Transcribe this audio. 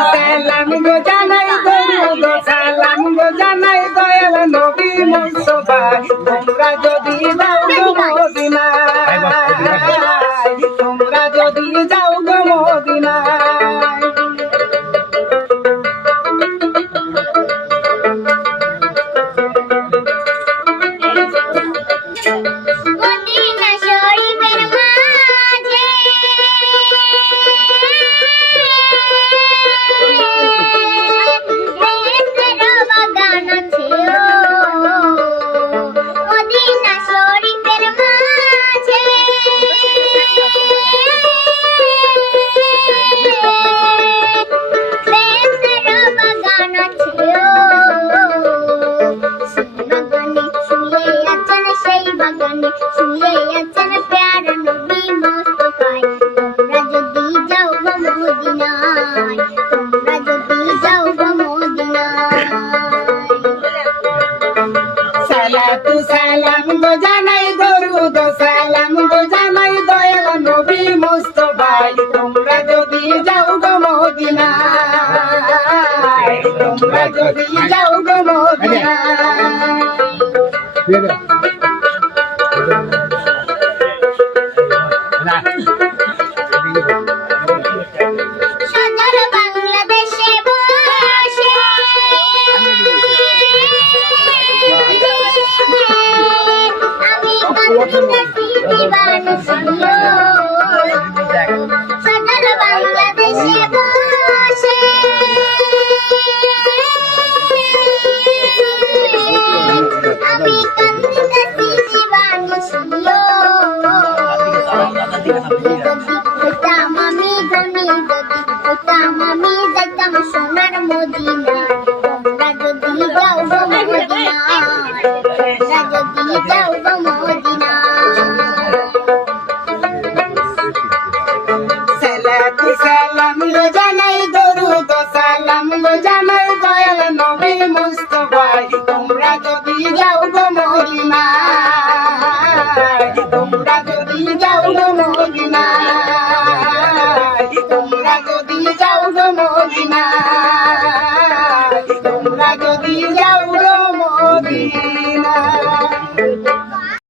সালাম গো জানাই দরুদ সালাম গো জানাই দয়াল নবী মুস্তাফা তোমরা যদি যাও গো মদিনায় তোমরা যদি যাও গো মদিনায় সালাতু সালাম গো জানাই দরুদ সালাম গো জানাই দয়াল নবী মুস্তাফা তোমরা যদি যাও গো মদিনায় তোমরা যদি যাও গো মদিনায়